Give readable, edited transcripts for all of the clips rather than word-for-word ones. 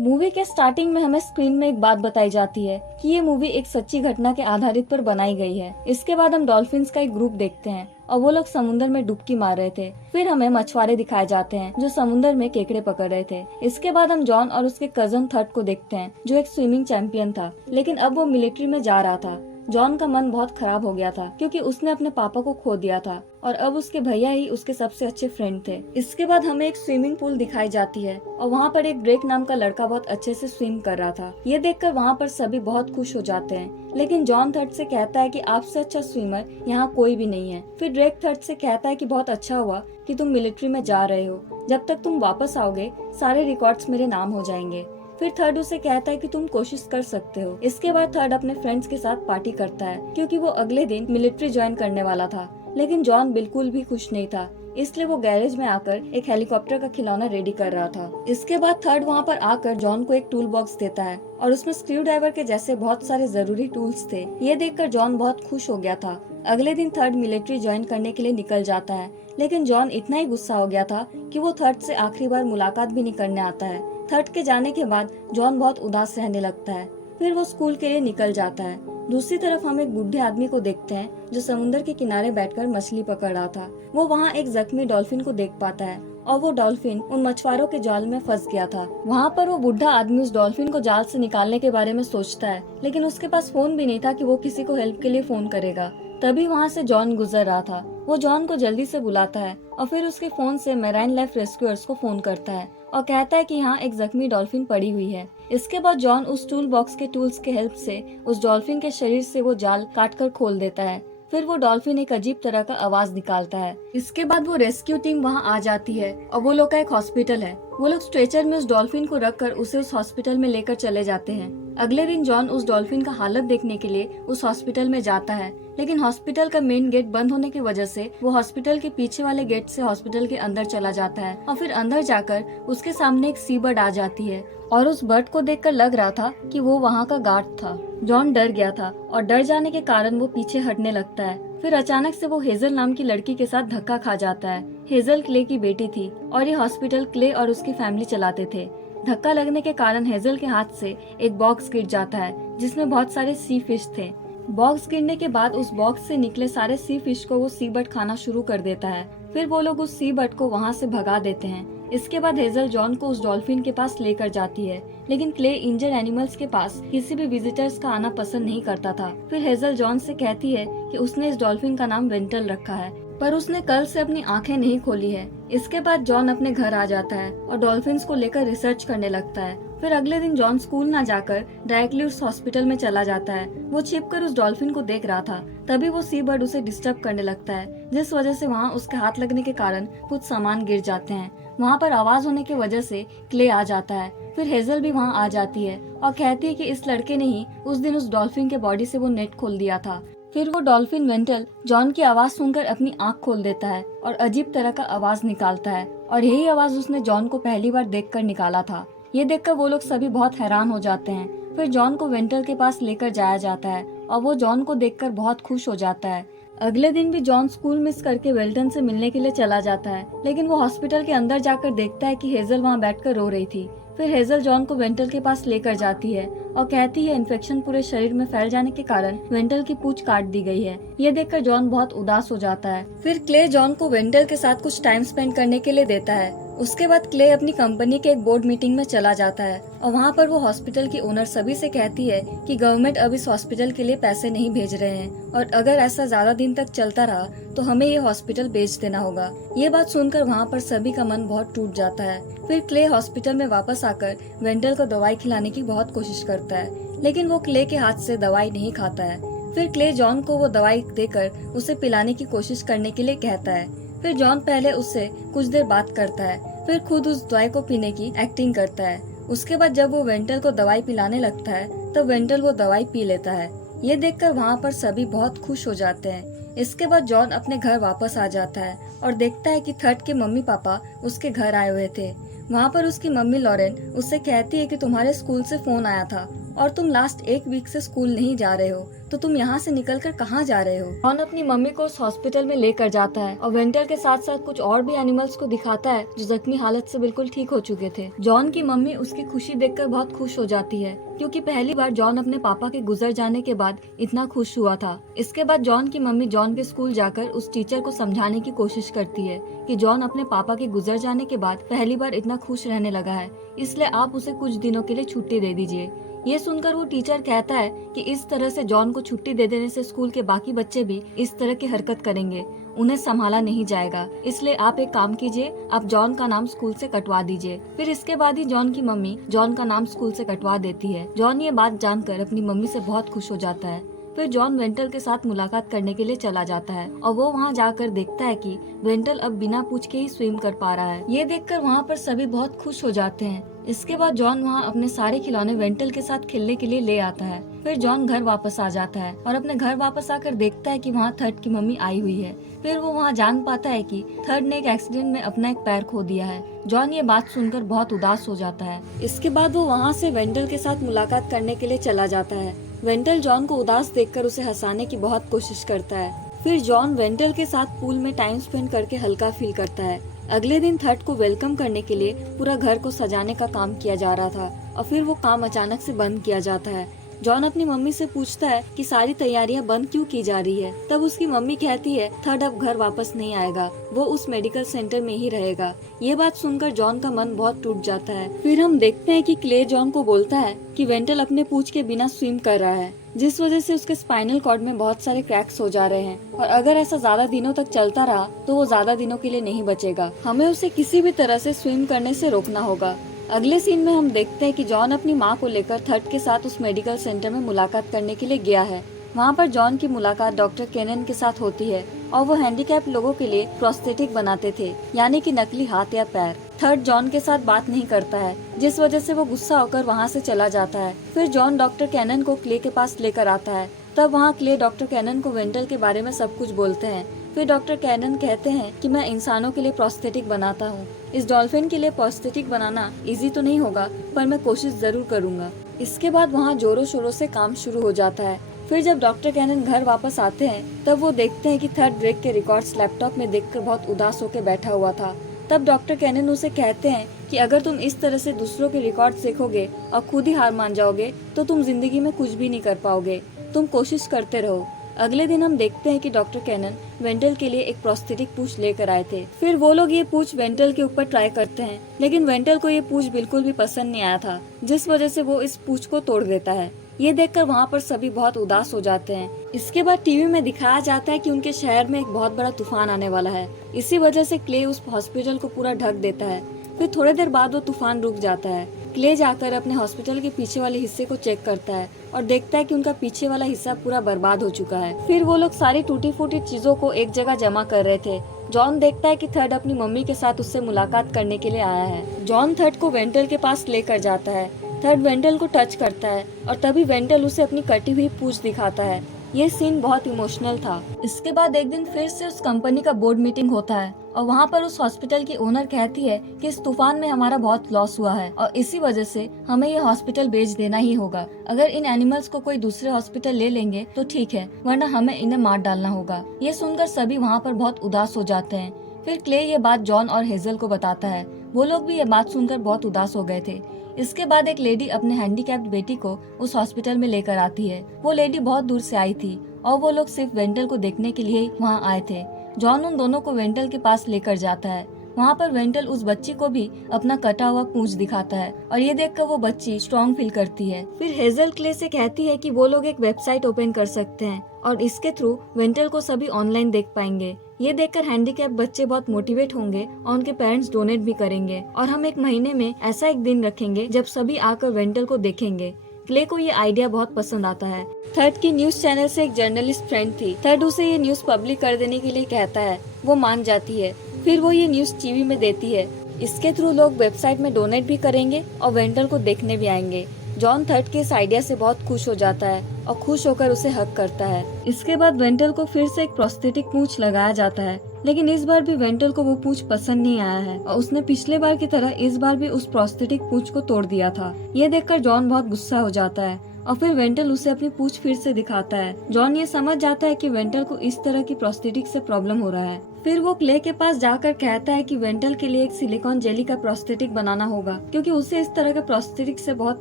Movie के starting में हमें स्क्रीन में एक बात बताई जाती है कि ये मूवी एक सच्ची घटना के आधारित पर बनाई गई है। इसके बाद हम डॉल्फिन्स का एक ग्रुप देखते हैं और वो लोग समुद्र में डुबकी मार रहे थे। फिर हमें मछुआरे दिखाए जाते हैं जो समुद्र में केकड़े पकड़ रहे थे। इसके बाद हम जॉन और उसके कजन थर्ड को देखते हैं जो एक स्विमिंग चैंपियन था, लेकिन अब वो मिलिट्री में जा रहा था। जॉन का मन बहुत खराब हो गया था क्योंकि उसने अपने पापा को खो दिया था और अब उसके भैया ही उसके सबसे अच्छे फ्रेंड थे। इसके बाद हमें एक स्विमिंग पूल दिखाई जाती है और वहाँ पर एक ड्रेक नाम का लड़का बहुत अच्छे से स्विम कर रहा था। ये देखकर वहाँ पर सभी बहुत खुश हो जाते हैं, लेकिन जॉन थर्ड से कहता है कि आपसे अच्छा स्विमर यहाँ कोई भी नहीं है। फिर ड्रेक थर्ड से कहता है कि बहुत अच्छा हुआ कि तुम मिलिट्री में जा रहे हो, जब तक तुम वापस आओगे सारे रिकॉर्ड्स मेरे नाम हो जाएंगे। फिर थर्ड उसे कहता है कि तुम कोशिश कर सकते हो। इसके बाद थर्ड अपने फ्रेंड्स के साथ पार्टी करता है क्योंकि वो अगले दिन मिलिट्री ज्वाइन करने वाला था, लेकिन जॉन बिल्कुल भी खुश नहीं था, इसलिए वो गैरेज में आकर एक हेलीकॉप्टर का खिलौना रेडी कर रहा था। इसके बाद थर्ड वहाँ पर आकर जॉन को एक टूल बॉक्स देता है और उसमें स्क्रू ड्राइवर के जैसे बहुत सारे जरूरी टूल्स थे। ये देखकर जॉन बहुत खुश हो गया था। अगले दिन थर्ड मिलिट्री ज्वाइन करने के लिए निकल जाता है, लेकिन जॉन इतना ही गुस्सा हो गया था कि वो थर्ड से आखिरी बार मुलाकात भी नहीं करने आता है। थर्ड के जाने के बाद जॉन बहुत उदास रहने लगता है। फिर वो स्कूल के लिए निकल जाता है। दूसरी तरफ हम एक बूढ़े आदमी को देखते हैं जो समुद्र के किनारे बैठकर मछली पकड़ रहा था। वो वहाँ एक जख्मी डॉल्फिन को देख पाता है और वो डॉल्फिन उन मछुआरों के जाल में फंस गया था। वहाँ पर वो बूढ़ा आदमी उस डॉल्फिन को जाल से निकालने के बारे में सोचता है, लेकिन उसके पास फोन भी नहीं था कि वो किसी को हेल्प के लिए फोन करेगा। तभी वहाँ से जॉन गुजर रहा था। वो जॉन को जल्दी से बुलाता है और फिर उसके फोन से मैराइन लाइफ रेस्क्यूअर्स को फोन करता है और कहता है कि यहाँ एक जख्मी डॉल्फिन पड़ी हुई है। इसके बाद जॉन उस टूल बॉक्स के टूल्स के हेल्प से उस डॉल्फिन के शरीर से वो जाल काटकर खोल देता है। फिर वो डॉल्फिन एक अजीब तरह का आवाज निकालता है। इसके बाद वो रेस्क्यू टीम वहाँ आ जाती है और वो लोग का एक हॉस्पिटल है। वो लोग स्ट्रेचर में उस डॉल्फिन को रखकर उसे उस हॉस्पिटल में लेकर चले जाते हैं। अगले दिन जॉन उस डॉल्फिन का हालत देखने के लिए उस हॉस्पिटल में जाता है, लेकिन हॉस्पिटल का मेन गेट बंद होने की वजह से वो हॉस्पिटल के पीछे वाले गेट से हॉस्पिटल के अंदर चला जाता है और फिर अंदर जाकर उसके सामने एक सी बर्ड आ जाती है और उस बर्ड को देखकर लग रहा था कि वो वहाँ का गार्ड था। जॉन डर गया था और डर जाने के कारण वो पीछे हटने लगता है। फिर अचानक से वो हेजल नाम की लड़की के साथ धक्का खा जाता है। हेजल क्ले की बेटी थी और ये हॉस्पिटल क्ले और उसकी फैमिली चलाते थे। धक्का लगने के कारण हेजल के हाथ से एक बॉक्स गिर जाता है जिसमें बहुत सारे सी फिश थे। बॉक्स गिरने के बाद उस बॉक्स से निकले सारे सी फिश को वो सी बर्ड खाना शुरू कर देता है। फिर वो लोग उस सी बर्ड को वहाँ से भगा देते हैं। इसके बाद हेजल जॉन को उस डॉल्फिन के पास लेकर जाती है, लेकिन क्ले इंजर एनिमल्स के पास किसी भी विजिटर्स का आना पसंद नहीं करता था। फिर हेजल जॉन से कहती है कि उसने इस डॉल्फिन का नाम वेंटल रखा है, पर उसने कल से अपनी आंखें नहीं खोली है। इसके बाद जॉन अपने घर आ जाता है और डॉल्फिन्स को लेकर रिसर्च करने लगता है। फिर अगले दिन जॉन स्कूल ना जाकर डायरेक्टली उस हॉस्पिटल में चला जाता है। वो छिपकर उस डॉल्फिन को देख रहा था। तभी वो सी बर्ड उसे डिस्टर्ब करने लगता है, जिस वजह से वहाँ उसके हाथ लगने के कारण कुछ सामान गिर जाते हैं। वहाँ पर आवाज होने की वजह से क्ले आ जाता है। फिर हेजल भी वहाँ आ जाती है और कहती है कि इस लड़के ने ही उस दिन उस डॉल्फिन के बॉडी से वो नेट खोल दिया था। फिर वो डॉल्फिन वेंटल जॉन की आवाज सुनकर अपनी आंख खोल देता है और अजीब तरह का आवाज निकालता है, और यही आवाज उसने जॉन को पहली बार देखकर निकाला था। ये देखकर वो लोग सभी बहुत हैरान हो जाते हैं। फिर जॉन को वेंटल के पास लेकर जाया जाता है और वो जॉन को देखकर बहुत खुश हो जाता है। अगले दिन भी जॉन स्कूल मिस करके वेल्टन से मिलने के लिए चला जाता है, लेकिन वो हॉस्पिटल के अंदर जाकर देखता है कि हेजल वहाँ बैठकर रो रही थी। फिर हेजल जॉन को वेंटल के पास लेकर जाती है और कहती है इन्फेक्शन पूरे शरीर में फैल जाने के कारण वेंटल की पूंछ काट दी गई है। ये देखकर जॉन बहुत उदास हो जाता है। फिर क्ले जॉन को वेंटल के साथ कुछ टाइम स्पेंड करने के लिए देता है। उसके बाद क्ले अपनी कंपनी के एक बोर्ड मीटिंग में चला जाता है और वहाँ पर वो हॉस्पिटल की ओनर सभी से कहती है कि गवर्नमेंट अब इस हॉस्पिटल के लिए पैसे नहीं भेज रहे हैं और अगर ऐसा ज्यादा दिन तक चलता रहा तो हमें ये हॉस्पिटल बेच देना होगा। ये बात सुनकर वहाँ पर सभी का मन बहुत टूट जाता है। फिर क्ले हॉस्पिटल में वापस आकर वेंटल को दवाई खिलाने की बहुत कोशिश करता है, लेकिन वो क्ले के हाथ से दवाई नहीं खाता है। फिर क्ले जॉन को वो दवाई देकर उसे पिलाने की कोशिश करने के लिए कहता है। फिर जॉन पहले उससे कुछ देर बात करता है, फिर खुद उस दवाई को पीने की एक्टिंग करता है। उसके बाद जब वो वेंटल को दवाई पिलाने लगता है तब वेंटल वो दवाई पी लेता है। ये देखकर वहाँ पर सभी बहुत खुश हो जाते हैं। इसके बाद जॉन अपने घर वापस आ जाता है और देखता है कि थर्ड के मम्मी पापा उसके घर आए हुए थे। वहाँ पर उसकी मम्मी लॉरेन उससे कहती है कि तुम्हारे स्कूल से फोन आया था और तुम लास्ट एक वीक से स्कूल नहीं जा रहे हो, तो तुम यहाँ से निकलकर कहाँ जा रहे हो। जॉन अपनी मम्मी को उस हॉस्पिटल में लेकर जाता है और वेंटल के साथ साथ कुछ और भी एनिमल्स को दिखाता है जो जख्मी हालत से बिल्कुल ठीक हो चुके थे। जॉन की मम्मी उसकी खुशी देखकर बहुत खुश हो जाती है, क्योंकि पहली बार जॉन अपने पापा के गुजर जाने के बाद इतना खुश हुआ था। इसके बाद जॉन की मम्मी जॉन के स्कूल जाकर उस टीचर को समझाने की कोशिश करती है कि जॉन अपने पापा के गुजर जाने के बाद पहली बार इतना खुश रहने लगा है, इसलिए आप उसे कुछ दिनों के लिए छुट्टी दे दीजिए। ये सुनकर वो टीचर कहता है कि इस तरह से जॉन को छुट्टी दे देने से स्कूल के बाकी बच्चे भी इस तरह की हरकत करेंगे, उन्हें संभाला नहीं जाएगा, इसलिए आप एक काम कीजिए, आप जॉन का नाम स्कूल से कटवा दीजिए। फिर इसके बाद ही जॉन की मम्मी जॉन का नाम स्कूल से कटवा देती है। जॉन ये बात जानकर अपनी मम्मी से बहुत खुश हो जाता है। फिर जॉन वेंटल के साथ मुलाकात करने के लिए चला जाता है और वो वहाँ जाकर देखता है कि वेंटल अब बिना पूछ के ही स्विम कर पा रहा है। ये देखकर वहाँ पर सभी बहुत खुश हो जाते हैं। इसके बाद जॉन वहाँ अपने सारे खिलौने वेंटल के साथ खेलने के लिए ले आता है। फिर जॉन घर वापस आ जाता है और अपने घर वापस आकर देखता है कि वहाँ थर्ड की मम्मी आई हुई है। फिर वो वहाँ जान पाता है कि थर्ड ने एक एक्सीडेंट में अपना एक पैर खो दिया है। जॉन ये बात सुनकर बहुत उदास हो जाता है। इसके बाद वो वहाँ से वेंटल के साथ मुलाकात करने के लिए चला जाता है। वेंटल जॉन को उदास देखकर उसे हंसाने की बहुत कोशिश करता है। फिर जॉन वेंटल के साथ पूल में टाइम स्पेंड करके हल्का फील करता है। अगले दिन थर्ड को वेलकम करने के लिए पूरा घर को सजाने का काम किया जा रहा था और फिर वो काम अचानक से बंद किया जाता है। जॉन अपनी मम्मी से पूछता है कि सारी तैयारियां बंद क्यों की जा रही है। तब उसकी मम्मी कहती है थर्ड अब घर वापस नहीं आएगा, वो उस मेडिकल सेंटर में ही रहेगा। ये बात सुनकर जॉन का मन बहुत टूट जाता है। फिर हम देखते हैं कि क्ले जॉन को बोलता है कि वेंटल अपने पूछ के बिना स्विम कर रहा है, जिस वजह से उसके स्पाइनल कॉर्ड में बहुत सारे क्रैक्स हो जा रहे हैं और अगर ऐसा ज्यादा दिनों तक चलता रहा तो वो ज्यादा दिनों के लिए नहीं बचेगा। हमें उसे किसी भी तरह से स्विम करने से रोकना होगा। अगले सीन में हम देखते हैं कि जॉन अपनी माँ को लेकर थर्ड के साथ उस मेडिकल सेंटर में मुलाकात करने के लिए गया है। वहाँ पर जॉन की मुलाकात डॉक्टर केनन के साथ होती है और वो हैंडीकैप लोगों के लिए प्रोस्थेटिक बनाते थे, यानी कि नकली हाथ या पैर। थर्ड जॉन के साथ बात नहीं करता है, जिस वजह से वो गुस्सा होकर वहाँ से चला जाता है। फिर जॉन डॉक्टर कैनन को क्ले के पास लेकर आता है। तब वहाँ क्ले डॉक्टर कैनन को वेंटल के बारे में सब कुछ बोलते हैं। फिर डॉक्टर कैनन कहते हैं कि मैं इंसानों के लिए प्रोस्थेटिक बनाता हूँ। इस डॉल्फिन के लिए प्रोस्थेटिक बनाना इजी तो नहीं होगा, पर मैं कोशिश जरूर करूँगा। इसके बाद वहाँ जोरों शोरों से काम शुरू हो जाता है। फिर जब डॉक्टर कैनन घर वापस आते हैं तब वो देखते हैं कि थर्ड ड्रेक के रिकॉर्ड्स लैपटॉप में देखकर बहुत उदास होकर बैठा हुआ था। तब डॉक्टर कैनन उसे कहते हैं कि अगर तुम इस तरह से दूसरों के रिकॉर्ड्स देखोगे और खुद ही हार मान जाओगे तो तुम जिंदगी में कुछ भी नहीं कर पाओगे, तुम कोशिश करते रहो। अगले दिन हम देखते हैं कि डॉक्टर कैनन वेंटल के लिए एक प्रोस्थेटिक पूंछ लेकर आए थे। फिर वो लोग ये पूंछ वेंटल के ऊपर ट्राई करते हैं, लेकिन वेंटल को ये पूंछ बिल्कुल भी पसंद नहीं आया था, जिस वजह से वो इस पूंछ को तोड़ देता है। ये देखकर वहाँ पर सभी बहुत उदास हो जाते हैं। इसके बाद टीवी में दिखाया जाता है कि उनके शहर में एक बहुत बड़ा तूफान आने वाला है। इसी वजह से क्ले उस हॉस्पिटल को पूरा ढक देता है। फिर थोड़ी देर बाद वो तूफान रुक जाता है। क्ले जाकर अपने हॉस्पिटल के पीछे वाले हिस्से को चेक करता है और देखता है कि उनका पीछे वाला हिस्सा पूरा बर्बाद हो चुका है। फिर वो लोग सारी टूटी फूटी चीजों को एक जगह जमा कर रहे थे। जॉन देखता है कि थर्ड अपनी मम्मी के साथ उससे मुलाकात करने के लिए आया है। जॉन थर्ड को वेंटल के पास लेकर जाता है। थर्ड वेंटल को टच करता है और तभी वेंटल उसे अपनी कटी हुई पूंछ दिखाता है। ये सीन बहुत इमोशनल था। इसके बाद एक दिन फिर से उस कंपनी का बोर्ड मीटिंग होता है और वहाँ पर उस हॉस्पिटल की ओनर कहती है कि इस तूफान में हमारा बहुत लॉस हुआ है और इसी वजह से हमें ये हॉस्पिटल बेच देना ही होगा। अगर इन एनिमल्स को कोई दूसरे हॉस्पिटल ले लेंगे तो ठीक है, वरना हमें इन्हें मार डालना होगा। ये सुनकर सभी वहाँ पर बहुत उदास हो जाते हैं। फिर क्ले ये बात जॉन और हेजल को बताता है। वो लोग भी ये बात सुनकर बहुत उदास हो गए थे। इसके बाद एक लेडी अपने हैंडीकैप्ड बेटी को उस हॉस्पिटल में लेकर आती है। वो लेडी बहुत दूर से आई थी और वो लोग सिर्फ वेंटल को देखने के लिए वहाँ आए थे। जॉन उन दोनों को वेंटल के पास लेकर जाता है। वहाँ पर वेंटल उस बच्ची को भी अपना कटा हुआ पूंछ दिखाता है और ये देखकर वो बच्ची स्ट्रॉन्ग फील करती है। फिर हेजल क्ले से कहती है कि वो लोग एक वेबसाइट ओपन कर सकते हैं और इसके थ्रू वेंटल को सभी ऑनलाइन देख पाएंगे। ये देखकर हैंडीकैप बच्चे बहुत मोटिवेट होंगे और उनके पेरेंट्स डोनेट भी करेंगे और हम एक महीने में ऐसा एक दिन रखेंगे जब सभी आकर वेंटल को देखेंगे। क्ले को ये आइडिया बहुत पसंद आता है। थर्ड की न्यूज चैनल से एक जर्नलिस्ट फ्रेंड थी। थर्ड उसे ये न्यूज पब्लिक कर देने के लिए कहता है। वो मान जाती है। फिर वो ये न्यूज टीवी में देती है। इसके थ्रू लोग वेबसाइट में डोनेट भी करेंगे और वेंटल को देखने भी आएंगे। जॉन थर्ड के इस आइडिया से बहुत खुश हो जाता है और खुश होकर उसे हक करता है। इसके बाद वेंटल को फिर से एक प्रोस्थेटिक पूंछ लगाया जाता है, लेकिन इस बार भी वेंटल को वो पूंछ पसंद नहीं आया है और उसने पिछले बार की तरह इस बार भी उस प्रोस्थेटिक पूंछ को तोड़ दिया था। ये देखकर जॉन बहुत गुस्सा हो जाता है और फिर वेंटल उसे अपनी पूंछ फिर से दिखाता है। जॉन ये समझ जाता है कि वेंटल को इस तरह की प्रोस्थेटिक से प्रॉब्लम हो रहा है। फिर वो क्ले के पास जाकर कहता है कि वेंटल के लिए एक सिलिकॉन जेली का प्रोस्थेटिक बनाना होगा, क्योंकि उसे इस तरह के प्रोस्थेटिक से बहुत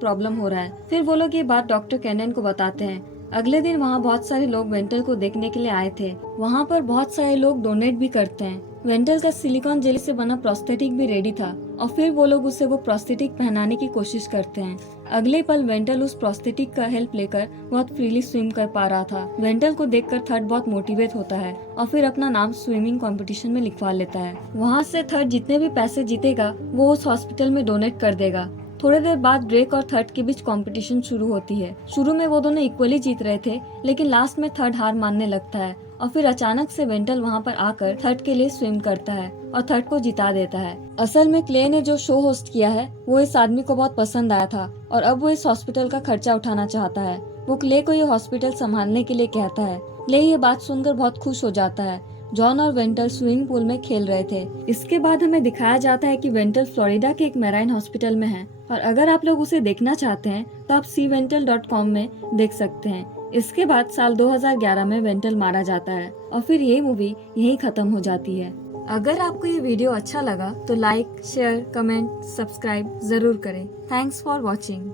प्रॉब्लम हो रहा है। फिर वो लोग ये बात डॉक्टर कैनन को बताते हैं। अगले दिन वहाँ बहुत सारे लोग वेंटल को देखने के लिए आए थे। वहाँ पर बहुत सारे लोग डोनेट भी करते हैं। वेंटल का सिलिकॉन जेली से बना प्रोस्थेटिक भी रेडी था और फिर वो लोग उसे वो प्रोस्थेटिक पहनाने की कोशिश करते हैं। अगले पल वेंटल उस प्रोस्थेटिक का हेल्प लेकर बहुत फ्रीली स्विम कर पा रहा था। वेंटल को देखकर थर्ड बहुत मोटिवेट होता है और फिर अपना नाम स्विमिंग कंपटीशन में लिखवा लेता है। वहाँ से थर्ड जितने भी पैसे जीतेगा वो उस हॉस्पिटल में डोनेट कर देगा। थोड़ी देर बाद ड्रेक और थर्ड के बीच कंपटीशन शुरू होती है। शुरू में वो दोनों इक्वली जीत रहे थे, लेकिन लास्ट में थर्ड हार मानने लगता है और फिर अचानक से वेंटल वहाँ पर आकर थर्ड के लिए स्विम करता है और थर्ड को जिता देता है। असल में क्ले ने जो शो होस्ट किया है वो इस आदमी को बहुत पसंद आया था और अब वो इस हॉस्पिटल का खर्चा उठाना चाहता है। वो क्ले को ये हॉस्पिटल संभालने के लिए कहता है। क्ले ये बात सुनकर बहुत खुश हो जाता है। जॉन और वेंटल स्विमिंग पूल में खेल रहे थे। इसके बाद हमें दिखाया जाता है कि वेंटल फ्लोरिडा के एक मैराइन हॉस्पिटल में है और अगर आप लोग उसे देखना चाहते हैं तो आप cvental.com में देख सकते हैं। इसके बाद साल 2011 में वेंटल मारा जाता है और फिर ये मूवी यहीं खत्म हो जाती है। अगर आपको ये वीडियो अच्छा लगा तो लाइक, शेयर, कमेंट, सब्सक्राइब जरूर करें। Thanks for watching.